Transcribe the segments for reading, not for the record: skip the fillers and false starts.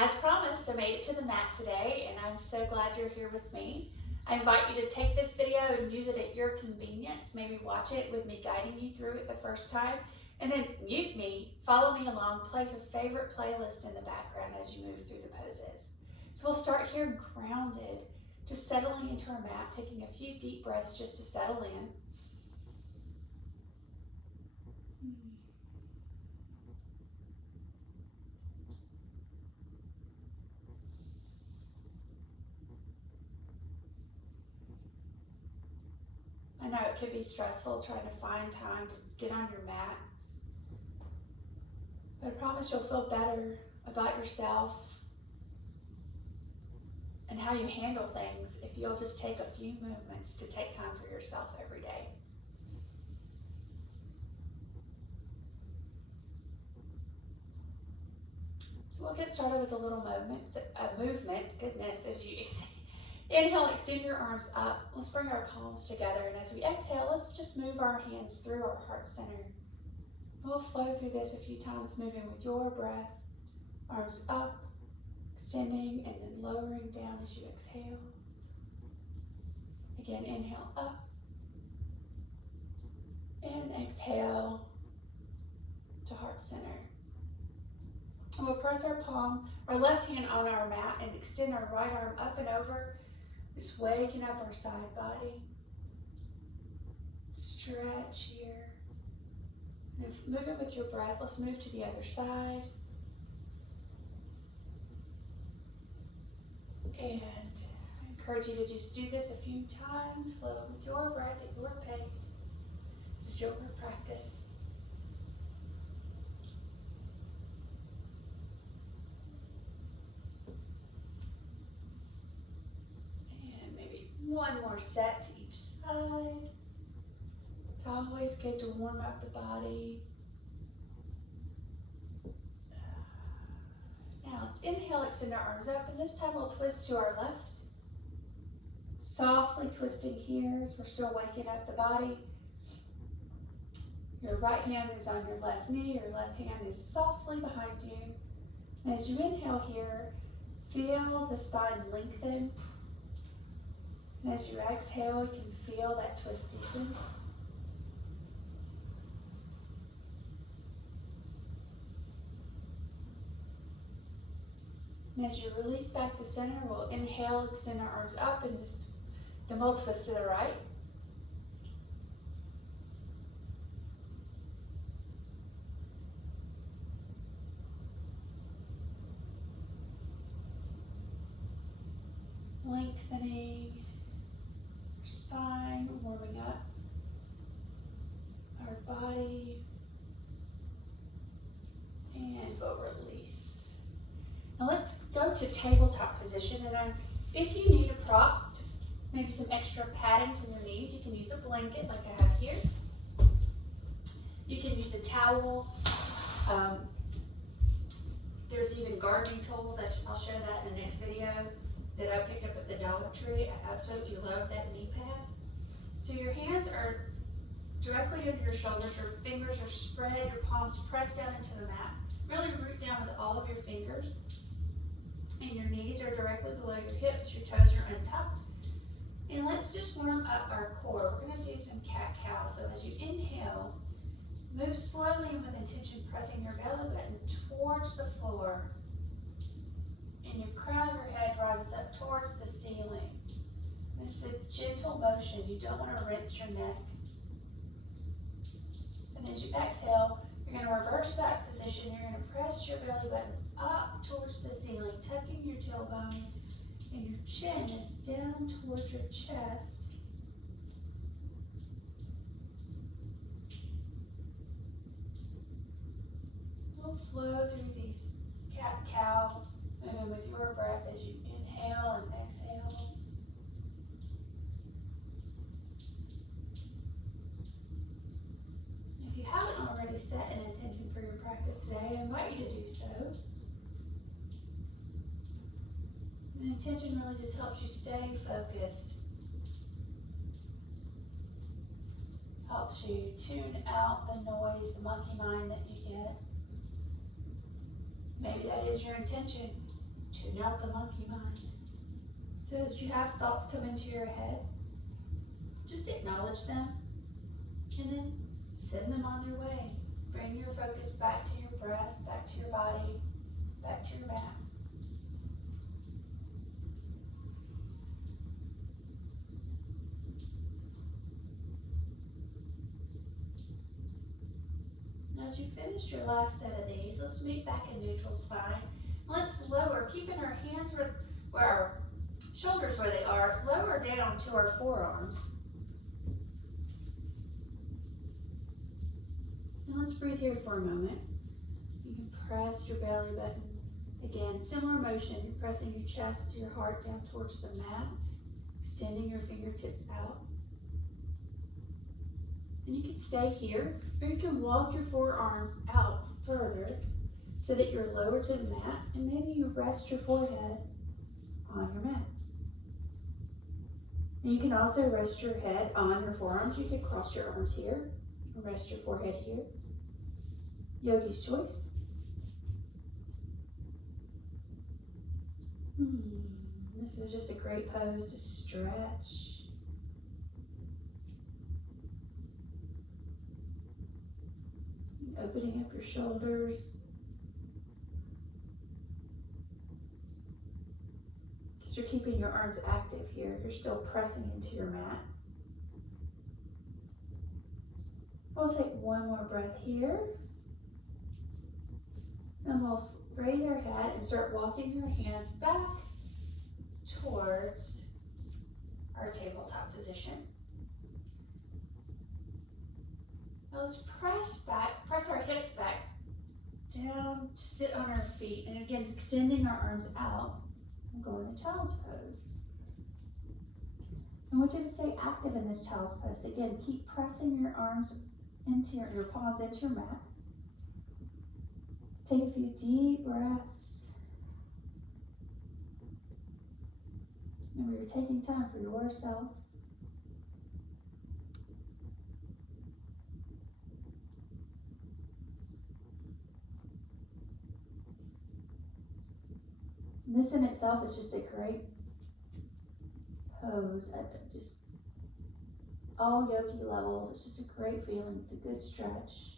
As promised, I made it to the mat today, and I'm so glad you're here with me. I invite you to take this video and use it at your convenience. Maybe watch it with me guiding you through it the first time, and then mute me, follow me along, play your favorite playlist in the background as you move through the poses. So we'll start here grounded, just settling into our mat, taking a few deep breaths just to settle in. I know it could be stressful trying to find time to get on your mat, but I promise you'll feel better about yourself and how you handle things if you'll just take a few moments to take time for yourself every day. So we'll get started with a little movement. Goodness, as you inhale, extend your arms up. Let's bring our palms together, and as we exhale, let's just move our hands through our heart center. We'll flow through this a few times, moving with your breath. Arms up, extending, and then lowering down as you exhale. Again, inhale up, and exhale to heart center. And we'll press our left hand on our mat and extend our right arm up and over, just waking up our side body. Stretch here. And then move it with your breath. Let's move to the other side. And I encourage you to just do this a few times. Flow with your breath at your pace. This is your practice. And maybe one more set to each side. It's always good to warm up the body. Now let's inhale, extend our arms up, and this time we'll twist to our left. Softly twisting here as we're still waking up the body. Your right hand is on your left knee, your left hand is softly behind you. And as you inhale here, feel the spine lengthen. And as you exhale, you can feel that twist deepen. And as you release back to center, we'll inhale, extend our arms up, and then we'll twist to the right. Lengthening our spine, warming up our body, and we'll release. Now let's go to tabletop position, and if you need a prop, maybe some extra padding from your knees, you can use a blanket like I have here. You can use a towel. There's even gardening tools. I'll show that in the next video that I picked up at the Dollar Tree. I absolutely love that knee pad. So your hands are directly under your shoulders, your fingers are spread, your palms pressed down into the mat. Really root down with all of your fingers. And your knees are directly below your hips, your toes are untucked. And let's just warm up our core. We're going to do some cat-cow. So as you inhale, move slowly and with intention, pressing your belly button towards the floor. And your crown of your head rises up towards the ceiling. This is a gentle motion. You don't want to wrench your neck. And as you exhale, you're going to reverse that position. You're going to press your belly button up towards the ceiling, tucking your tailbone, and your chin is down towards your chest. We'll flow through these cat-cow, moving with your breath as you inhale and exhale. If you haven't already set an intention for your practice today, I invite you to do so. The intention really just helps you stay focused. Helps you tune out the noise, the monkey mind that you get. Maybe that is your intention. Tune out the monkey mind. So as you have thoughts come into your head, just acknowledge them and then send them on their way. Bring your focus back to your breath, back to your body, back to your mat. As you finished your last set of these, let's meet back in neutral spine. Let's lower, keeping our hands where our shoulders where they are, lower down to our forearms. And let's breathe here for a moment. You can press your belly button. Again, similar motion. You're pressing your chest, your heart down towards the mat, extending your fingertips out. And you can stay here, or you can walk your forearms out further so that you're lower to the mat, and maybe you rest your forehead on your mat. And you can also rest your head on your forearms. You could cross your arms here, or rest your forehead here. Yogi's choice. This is just a great pose to stretch. Opening up your shoulders. Because you're keeping your arms active here. You're still pressing into your mat. We'll take one more breath here. And we'll raise our head and start walking your hands back towards our tabletop position. Now let's press our hips back down to sit on our feet. And again, extending our arms out and go into child's pose. I want you to stay active in this child's pose. Again, keep pressing your arms into your palms into your mat. Take a few deep breaths. Remember, you're taking time for yourself. This in itself is just a great pose at just all yogi levels. It's just a great feeling. It's a good stretch.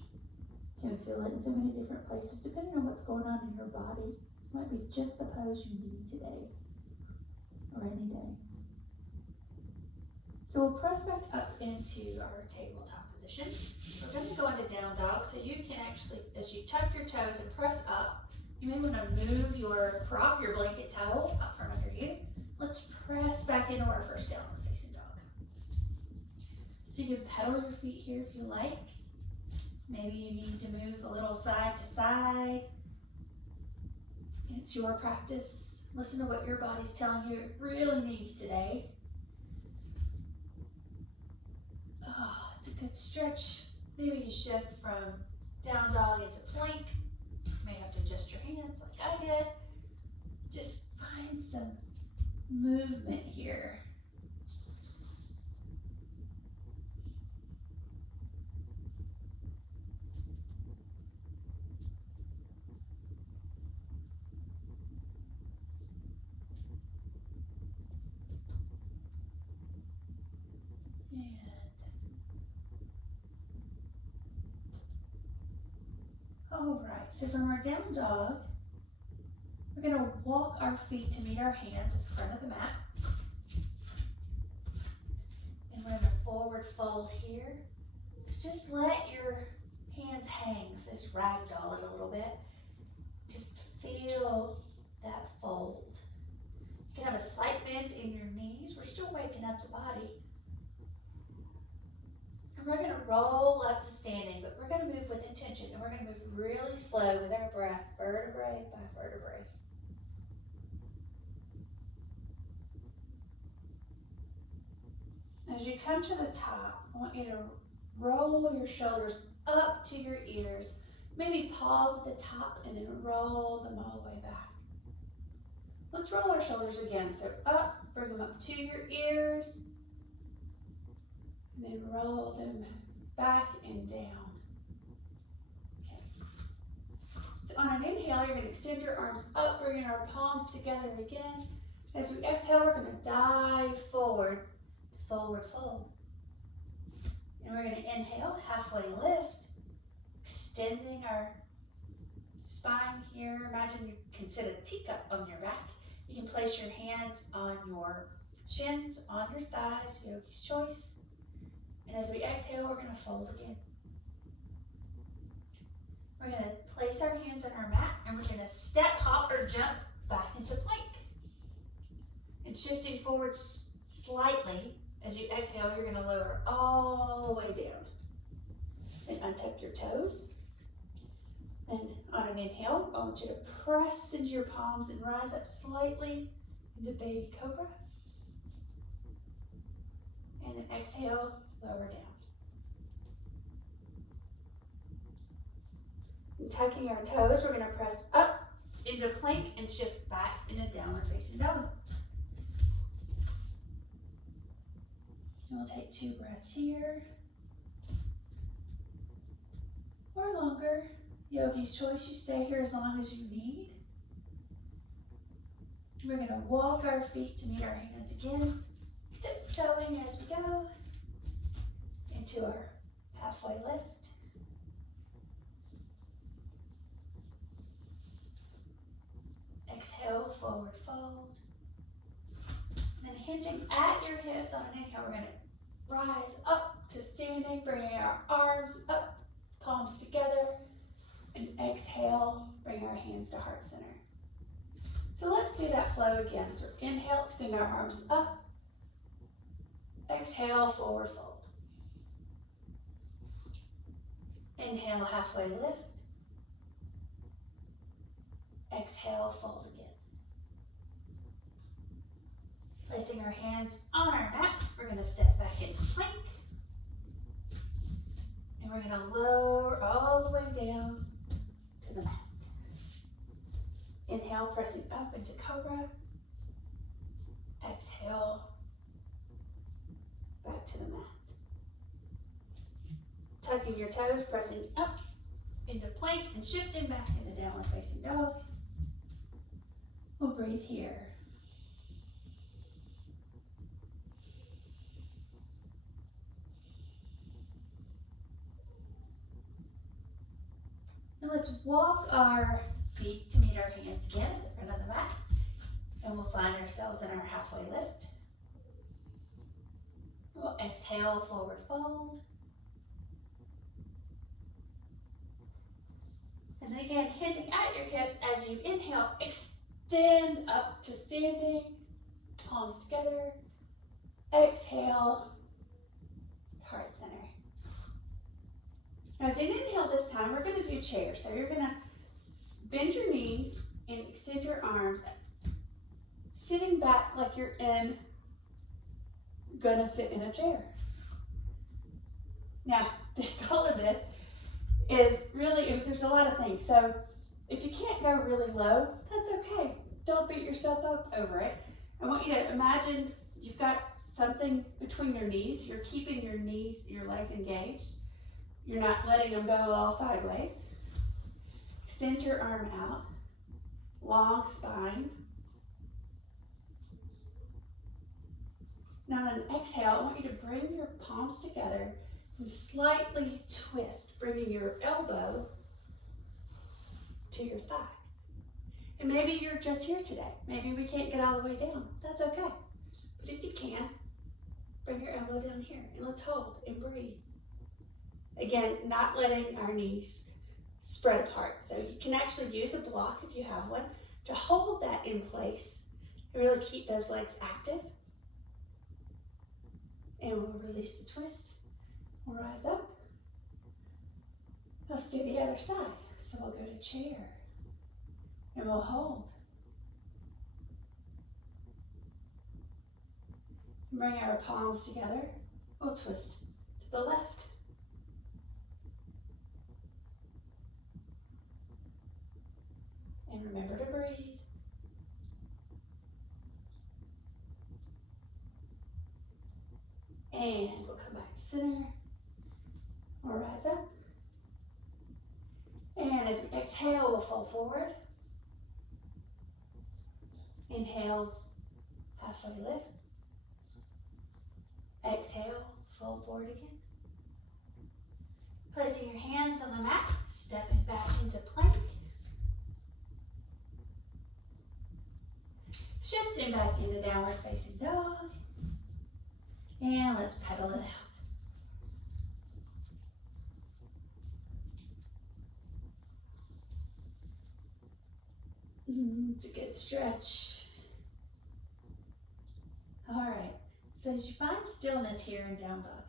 You can feel it in so many different places depending on what's going on in your body. This might be just the pose you need today or any day. So we'll press back up into our tabletop position. We're going to go into down dog, so you can actually, as you tuck your toes and press up, you may want to move your prop, your blanket towel, out from under you. Let's press back into our first downward facing dog. So you can pedal your feet here if you like. Maybe you need to move a little side to side. It's your practice. Listen to what your body's telling you it really needs today. Oh, it's a good stretch. Maybe you shift from down dog into plank. You may have to adjust your hands like I did. Just find some movement here. All right, so from our down dog, we're going to walk our feet to meet our hands at the front of the mat. And we're in a forward fold here. So just let your hands hang, so just ragdoll it a little bit. Just feel that fold. You can have a slight bend in your knees. We're still waking up the body. And we're going to roll up to standing, but we're going to move with intention, and we're going to move really slow with our breath, vertebrae by vertebrae. As you come to the top, I want you to roll your shoulders up to your ears. Maybe pause at the top and then roll them all the way back. Let's roll our shoulders again. So up, bring them up to your ears. And then roll them back and down. Okay. So on an inhale, you're going to extend your arms up, bringing our palms together again. As we exhale, we're going to dive forward, forward fold. And we're going to inhale, halfway lift, extending our spine here. Imagine you can sit a teacup on your back. You can place your hands on your shins, on your thighs, yogi's choice. And as we exhale, we're going to fold again. We're going to place our hands on our mat, and we're going to step, hop, or jump back into plank. And shifting forward slightly, as you exhale, you're going to lower all the way down. And untuck your toes. And on an inhale, I want you to press into your palms and rise up slightly into baby cobra. And then exhale, lower down. And tucking our toes, we're going to press up into plank and shift back into downward facing dog. And we'll take 2 breaths here. Or longer. Yogi's choice, you stay here as long as you need. We're going to walk our feet to meet our hands again, tiptoeing as we go into our halfway lift. Exhale, forward fold. Then hinging at your hips on an inhale, we're going to rise up to standing, bringing our arms up, palms together. And exhale, bring our hands to heart center. So let's do that flow again. So inhale, extend our arms up. Exhale, forward fold. Inhale, halfway lift. Exhale, fold again. Placing our hands on our mat, we're going to step back into plank. And we're going to lower all the way down to the mat. Inhale, pressing up into cobra. Exhale, back to the mat. Tucking your toes, pressing up into plank and shifting back into downward facing dog. We'll breathe here. Now let's walk our feet to meet our hands again at the front of the mat. And we'll find ourselves in our halfway lift. We'll exhale, forward fold. And then again, hinging at your hips as you inhale, extend up to standing, palms together. Exhale, heart center. Now as you inhale this time, we're going to do chair. So you're going to bend your knees and extend your arms, sitting back like you're gonna sit in a chair. Now, the goal of this is really, there's a lot of things. So if you can't go really low, that's okay. Don't beat yourself up over it. I want you to imagine you've got something between your knees. You're keeping your knees, your legs engaged. You're not letting them go all sideways. Extend your arm out, long spine. Now on an exhale, I want you to bring your palms together and slightly twist, bringing your elbow to your thigh. And maybe you're just here today. Maybe we can't get all the way down. That's okay. But if you can, bring your elbow down here and let's hold and breathe. Again, not letting our knees spread apart. So you can actually use a block if you have one to hold that in place and really keep those legs active. And we'll release the twist. We'll rise up. Let's do the other side. So we'll go to chair and we'll hold. Bring our palms together. We'll twist to the left. And remember to breathe. And we'll come back to center. We'll rise up. And as we exhale, Exhale, we'll fold forward. Inhale, halfway lift. Exhale, fold forward again. Placing your hands on the mat, stepping back into plank. Shifting back into downward facing dog. And let's pedal it out. It's a good stretch. All right, so as you find stillness here in down dog,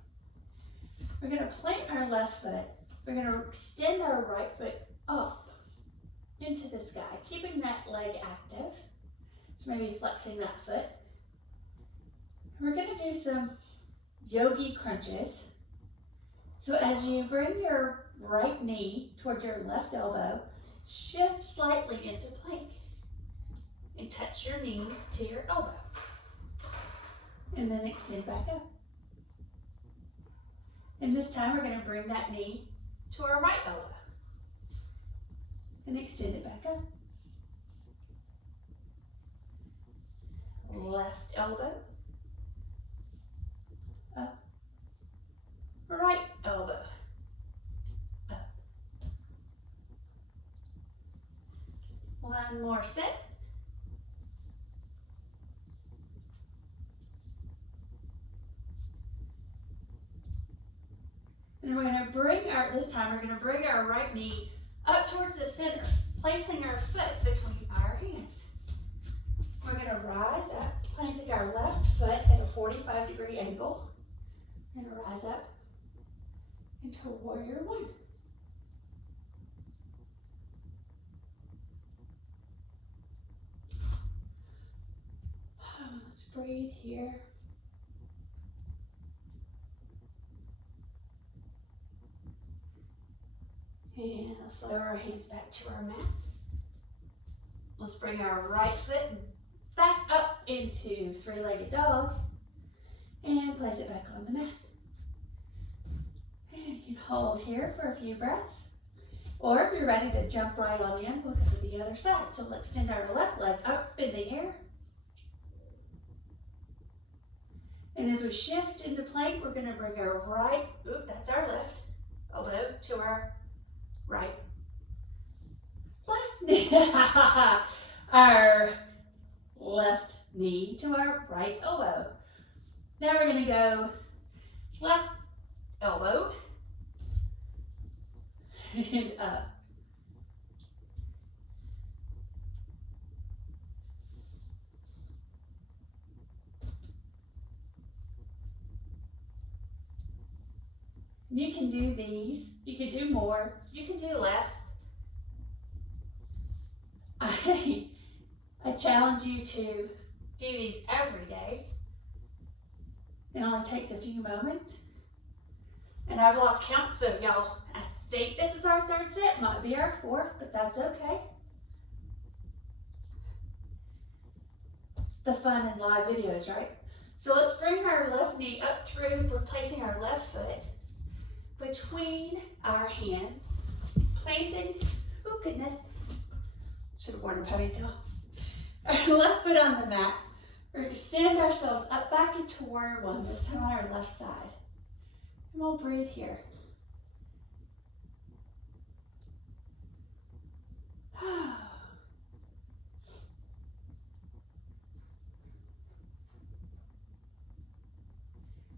we're gonna plant our left foot. We're gonna extend our right foot up into the sky, keeping that leg active. So maybe flexing that foot. We're gonna do some yogi crunches. So as you bring your right knee toward your left elbow, shift slightly into plank and touch your knee to your elbow. And then extend back up. And this time we're going to bring that knee to our right elbow and extend it back up. Left elbow, up. Right elbow, up. One more set. And then we're going to bring our right knee up towards the center, placing our foot between our hands. We're going to rise up, planting our left foot at a 45-degree angle. We're going to rise up into warrior one. Let's breathe here. And let's lower our hands back to our mat. Let's bring our right foot back up into three-legged dog and place it back on the mat. And you can hold here for a few breaths. Or if you're ready to jump right on in, we'll go to the other side. So we'll extend our left leg up in the air. And as we shift into plank, we're going to bring our right, that's our left elbow to our right, left knee, our left knee to our right elbow. Now we're going to go left elbow and up. You can do these, you can do more, you can do less. I challenge you to do these every day. It only takes a few moments. And I've lost count, so y'all, I think this is our third set, might be our fourth, but that's okay. It's the fun in live videos, right? So let's bring our left knee up through, we're placing our left foot between our hands, planting, oh goodness, should have worn a ponytail. Our left foot on the mat. We're going to extend ourselves up back into warrior one, this time on our left side. And we'll breathe here.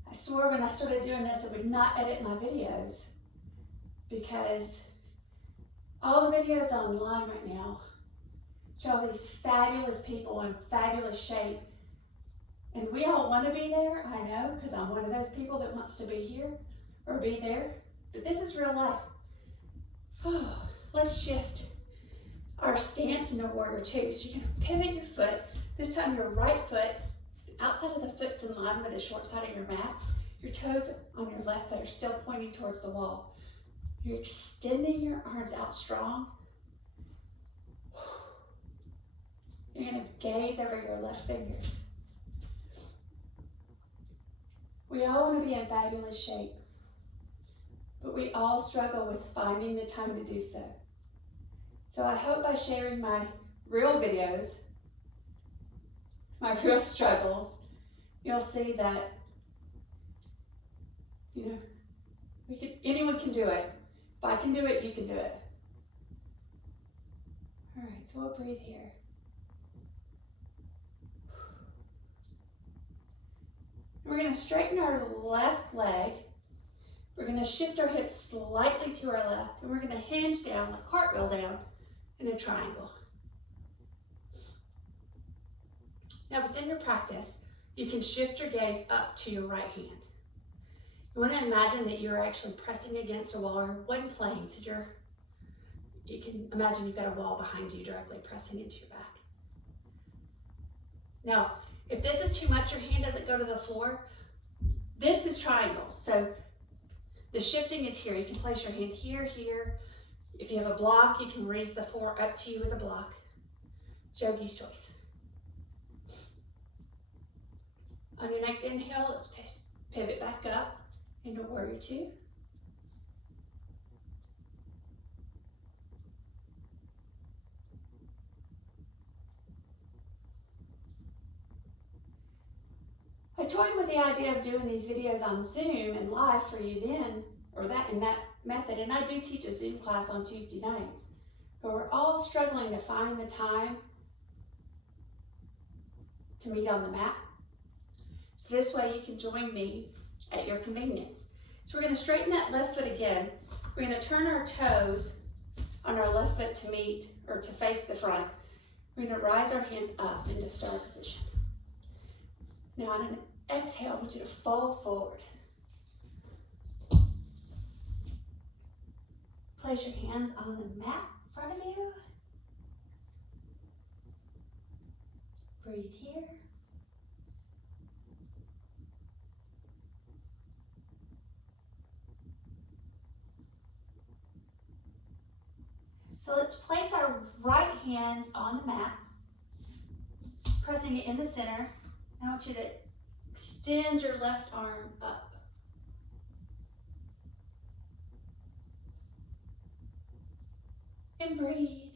I swore when I started doing this, I would not edit my videos because all the videos online right now show these fabulous people in fabulous shape. And we all want to be there, I know, because I'm one of those people that wants to be here or be there. But this is real life. Let's shift our stance into warrior two. So you can pivot your foot. This time your right foot, outside of the foot's in line with the short side of your mat. Your toes on your left foot are still pointing towards the wall. You're extending your arms out strong. You're going to gaze over your left fingers. We all want to be in fabulous shape, but we all struggle with finding the time to do so. So I hope by sharing my real videos, my real struggles, you'll see that, you know, anyone can do it. If I can do it, you can do it. All right, so we'll breathe here. We're going to straighten our left leg. We're going to shift our hips slightly to our left, and we're going to hinge down, like cartwheel down in a triangle. Now, if it's in your practice, you can shift your gaze up to your right hand. You want to imagine that you're actually pressing against a wall or one plane, so you can imagine you've got a wall behind you directly pressing into your back. Now, if this is too much, your hand doesn't go to the floor, this is triangle. So the shifting is here. You can place your hand here, here. If you have a block, you can raise the floor up to you with a block. Yogi's choice. On your next inhale, let's pivot back up into warrior two. I toyed with the idea of doing these videos on Zoom and live for you then, or that in that method, and I do teach a Zoom class on Tuesday nights, but we're all struggling to find the time to meet on the mat. So this way you can join me at your convenience. So we're going to straighten that left foot again. We're going to turn our toes on our left foot to meet, or to face the front. We're going to rise our hands up into star position. Now on an exhale, I want you to fall forward. Place your hands on the mat in front of you. Breathe here. So let's place our right hand on the mat, pressing it in the center. I want you to extend your left arm up. And breathe.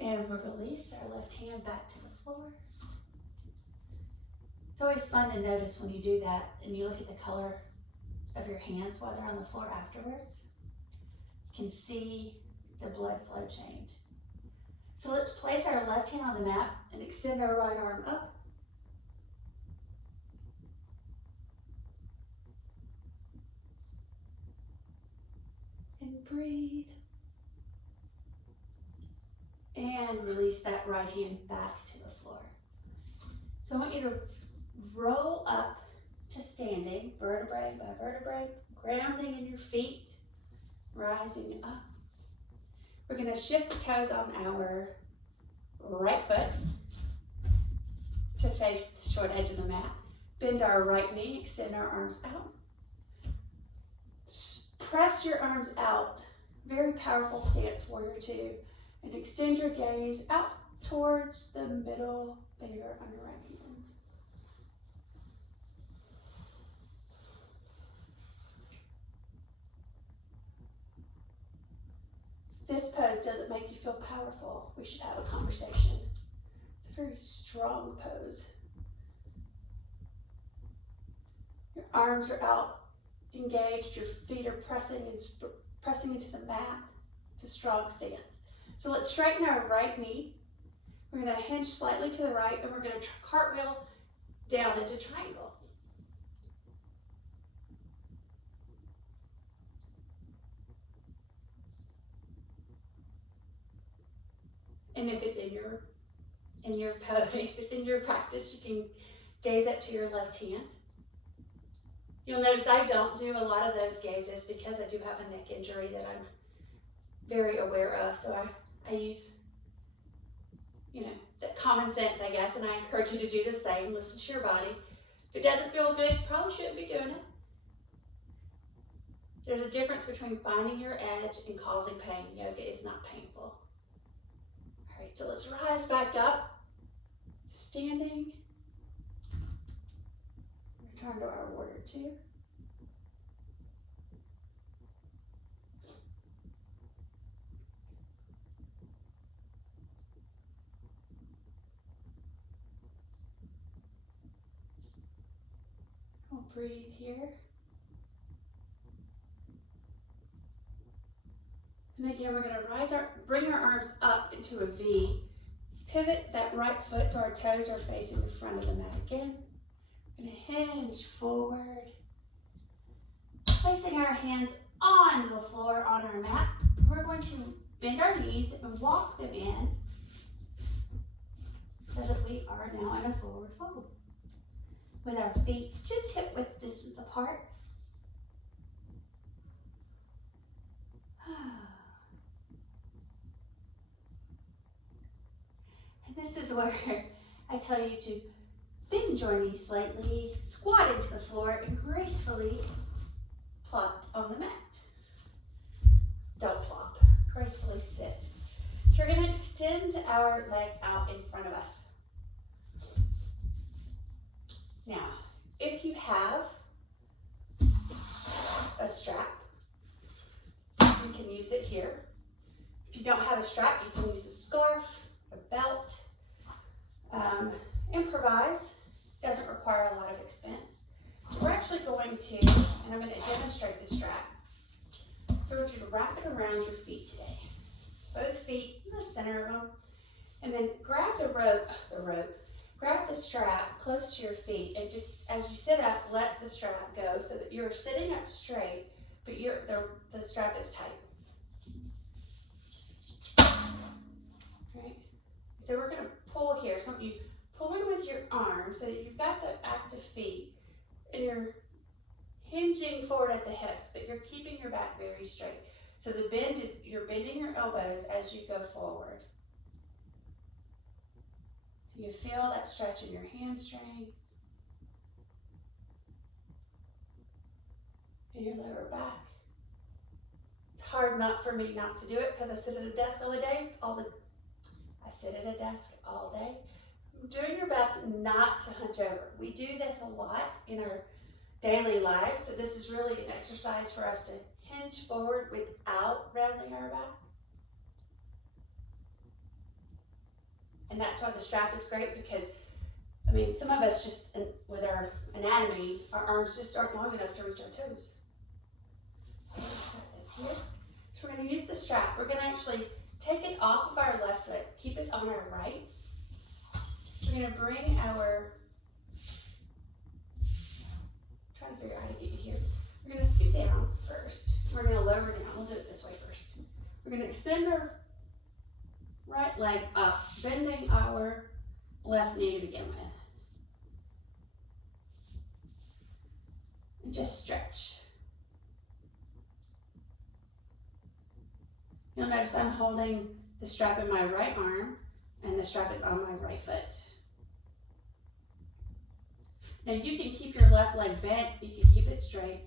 And we'll release our left hand back to the floor. It's always fun to notice when you do that and you look at the color of your hands while they're on the floor afterwards. You can see the blood flow change. So let's place our left hand on the mat and extend our right arm up. And breathe. And release that right hand back to the floor. So I want you to roll up to standing, vertebrae by vertebrae, grounding in your feet, rising up. We're going to shift the toes on our right foot to face the short edge of the mat. Bend our right knee, extend our arms out. Press your arms out. Very powerful stance, warrior two. And extend your gaze out towards the middle finger on your right hand. If this pose doesn't make you feel powerful, we should have a conversation. It's a very strong pose. Your arms are out, engaged, your feet are pressing into the mat. It's a strong stance. So let's straighten our right knee. We're going to hinge slightly to the right, and we're going to cartwheel down into triangle. And if it's in your practice, you can gaze up to your left hand. You'll notice I don't do a lot of those gazes because I do have a neck injury that I'm very aware of. So I use, that common sense, I guess, and I encourage you to do the same. Listen to your body. If it doesn't feel good, you probably shouldn't be doing it. There's a difference between finding your edge and causing pain. Yoga is not painful. All right, so let's rise back up, standing. Return to our warrior two. breathe here. And again, we're gonna bring our arms up into a V. Pivot that right foot so our toes are facing the front of the mat again. We're gonna hinge forward. Placing our hands on the floor on our mat. We're going to bend our knees and walk them in so that we are now in a forward fold. With our feet just hip width distance apart. And this is where I tell you to bend your knees slightly, squat into the floor, and gracefully plop on the mat. Don't plop, gracefully sit. So we're going to extend our legs out in front of us. Now, if you have a strap, you can use it here. If you don't have a strap, you can use a scarf, a belt. Improvise, doesn't require a lot of expense. So we're actually going to, and I'm going to demonstrate the strap. So I want you to wrap it around your feet today. Both feet in the center of them. And then grab grab the strap close to your feet, and just as you sit up, let the strap go so that you're sitting up straight, but the strap is tight. Right? So we're going to pull here. So you pull in with your arms so that you've got the active feet, and you're hinging forward at the hips, but you're keeping your back very straight. So the bend is, you're bending your elbows as you go forward. So you feel that stretch in your hamstring and your lower back. It's hard not for me not to do it because I sit at a desk all day. I sit at a desk all day. Doing your best not to hunch over. We do this a lot in our daily lives, so this is really an exercise for us to hinge forward without rounding our back. And that's why the strap is great, because I mean, some of us just, with our anatomy, our arms just aren't long enough to reach our toes. So we've got this here. So we're going to use the strap. We're going to actually take it off of our left foot, keep it on our right. We're going to bring our, trying to figure out how to get you here. We're going to scoot down first. We're going to lower down. We'll do it this way first. We're going to extend our right leg up, bending our left knee to begin with. And just stretch. You'll notice I'm holding the strap in my right arm and the strap is on my right foot. Now you can keep your left leg bent, you can keep it straight.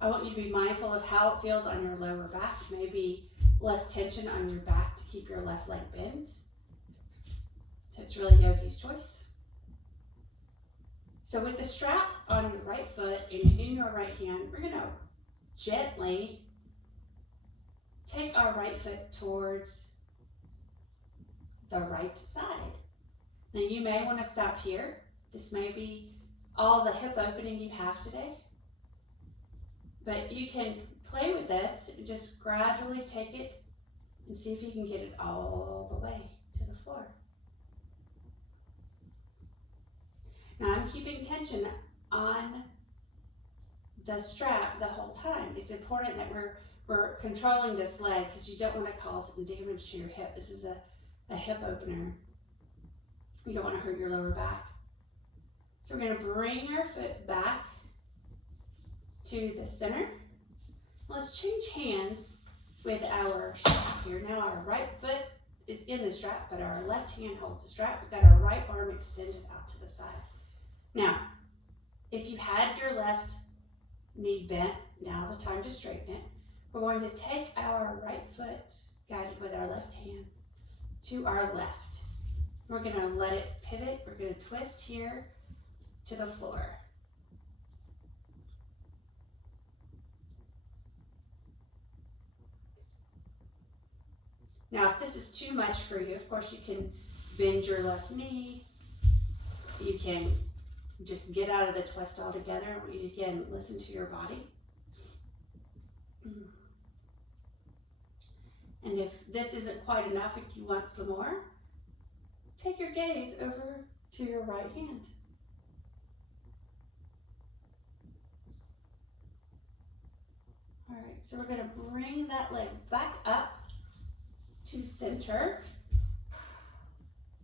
I want you to be mindful of how it feels on your lower back. Maybe less tension on your back to keep your left leg bent. So it's really yogi's choice. So with the strap on your right foot and in your right hand, we're going to gently take our right foot towards the right side. Now you may want to stop here. This may be all the hip opening you have today. But you can play with this and just gradually take it and see if you can get it all the way to the floor. Now I'm keeping tension on the strap the whole time. It's important that we're controlling this leg because you don't want to cause some damage to your hip. This is a hip opener. You don't want to hurt your lower back. So we're going to bring our foot back to the center. Let's change hands with our strap here. Now our right foot is in the strap, but our left hand holds the strap. We've got our right arm extended out to the side. Now, if you had your left knee bent, now's the time to straighten it. We're going to take our right foot, guided with our left hand, to our left. We're going to let it pivot. We're going to twist here to the floor. Now, if this is too much for you, of course, you can bend your left knee. You can Just get out of the twist altogether. I want you to, again, listen to your body. And if this isn't quite enough, if you want some more, take your gaze over to your right hand. All right, so we're going to bring that leg back up to center.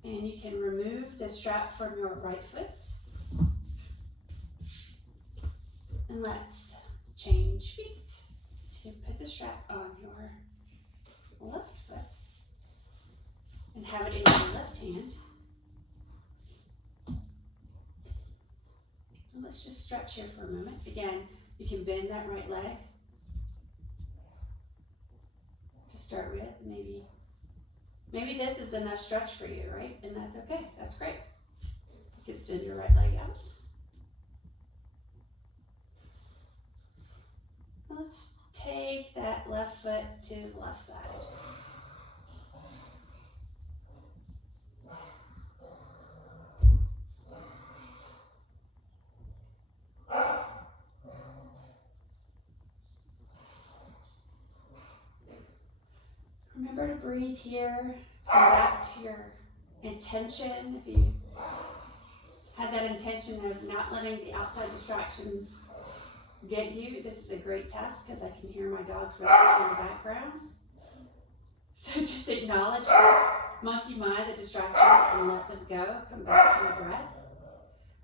And you can remove the strap from your right foot. And let's change feet. So you can put the strap on your left foot and have it in your left hand. And let's just stretch here for a moment. Again, you can bend that right leg to start with. Maybe this is enough stretch for you, right? And that's okay. That's great. You can extend your right leg out. Let's take that left foot to the left side. Remember to breathe here. Come back to your intention. If you had that intention of not letting the outside distractions get you, this is a great test because I can hear my dogs wrestling in the background. So just acknowledge that monkey mind, the distractions, and let them go. Come back to your breath.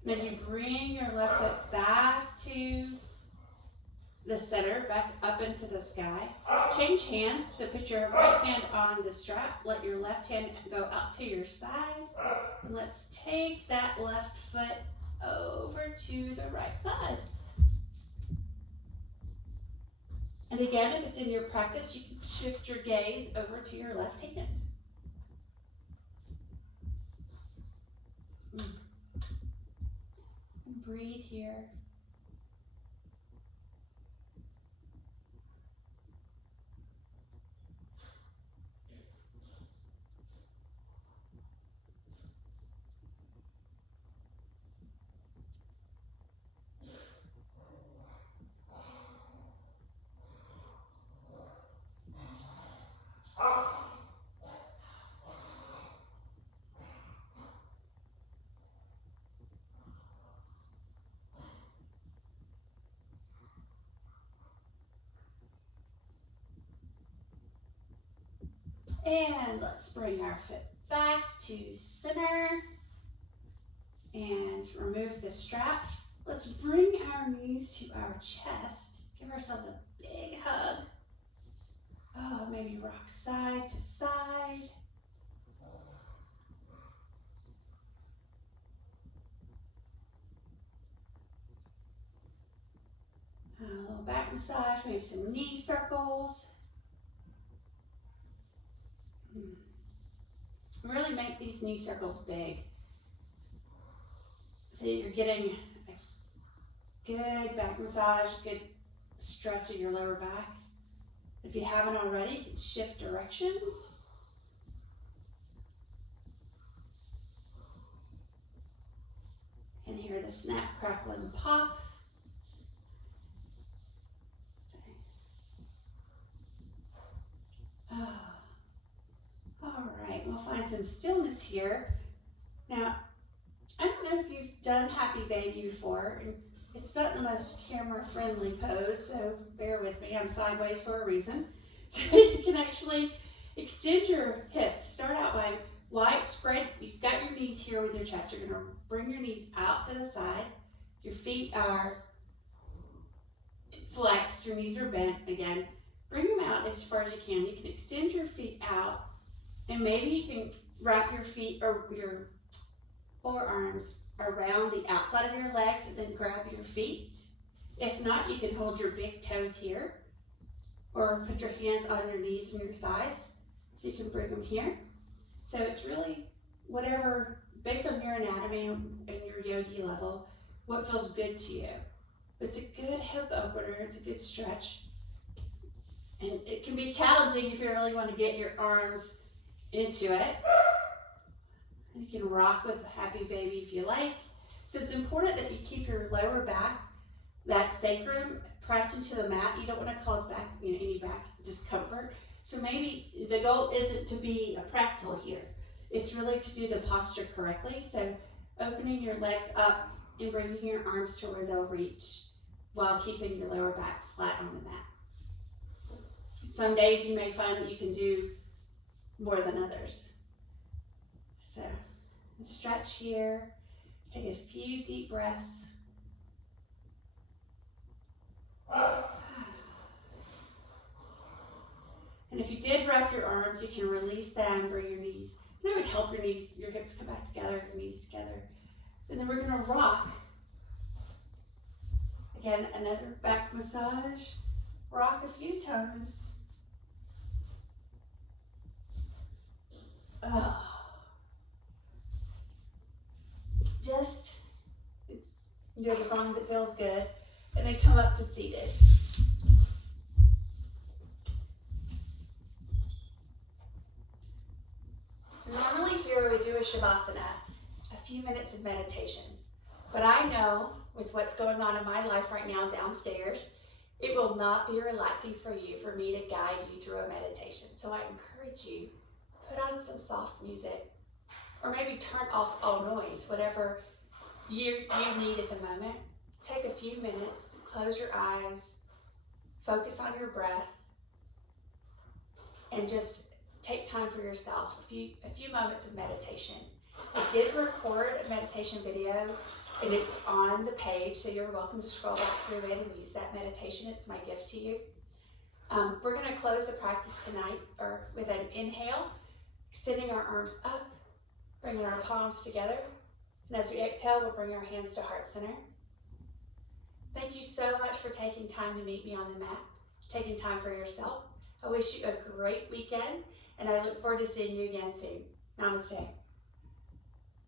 And as you bring your left foot back to the center, back up into the sky, change hands. So put your right hand on the strap. Let your left hand go out to your side. And let's take that left foot over to the right side. And again, if it's in your practice, you can shift your gaze over to your left hand. And breathe here. And let's bring our foot back to center and remove the strap. Let's bring our knees to our chest. Give ourselves a big hug. Oh, maybe rock side to side. A little back massage, maybe some knee circles. Really make these knee circles big. So you're getting a good back massage, good stretch of your lower back. If you haven't already, you can shift directions. And hear the snap, crackle, and pop. Oh. All right, we'll find some stillness here. Now, I don't know if you've done Happy Baby before, and it's not the most camera-friendly pose, so bear with me. I'm sideways for a reason. So you can actually extend your hips. Start out by wide spread. You've got your knees here with your chest. You're going to bring your knees out to the side. Your feet are flexed. Your knees are bent again. Bring them out as far as you can. You can extend your feet out. And maybe you can wrap your feet or your forearms around the outside of your legs and then grab your feet. If not, you can hold your big toes here or put your hands on your knees and your thighs so you can bring them here. So it's really whatever, based on your anatomy and your yogi level, what feels good to you. It's a good hip opener, it's a good stretch. And it can be challenging if you really want to get your arms into it. You can rock with Happy Baby if you like. So it's important that you keep your lower back, that sacrum, pressed into the mat. You don't want to cause back, any back discomfort. So maybe the goal isn't to be a pretzel here. It's really to do the posture correctly. So opening your legs up and bringing your arms to where they'll reach while keeping your lower back flat on the mat. Some days you may find that you can do more than others. So stretch here. Take a few deep breaths. And if you did wrap your arms, you can release them, bring your knees. And it would help your knees, your hips come back together, your knees together. And then we're gonna rock. Again, another back massage. Rock a few times. Oh. Just do it as long as it feels good. And then come up to seated. Normally here we do a shavasana, a few minutes of meditation. But I know with what's going on in my life right now downstairs, it will not be relaxing for you for me to guide you through a meditation. So I encourage you, put on some soft music, or maybe turn off all noise, whatever you need at the moment. Take a few minutes, close your eyes, focus on your breath, and just take time for yourself, a few moments of meditation. I did record a meditation video, and it's on the page, so you're welcome to scroll back through it and use that meditation. It's my gift to you. We're going to close the practice tonight with an inhale, extending our arms up, bringing our palms together. And as we exhale, we'll bring our hands to heart center. Thank you so much for taking time to meet me on the mat, taking time for yourself. I wish you a great weekend, and I look forward to seeing you again soon. Namaste.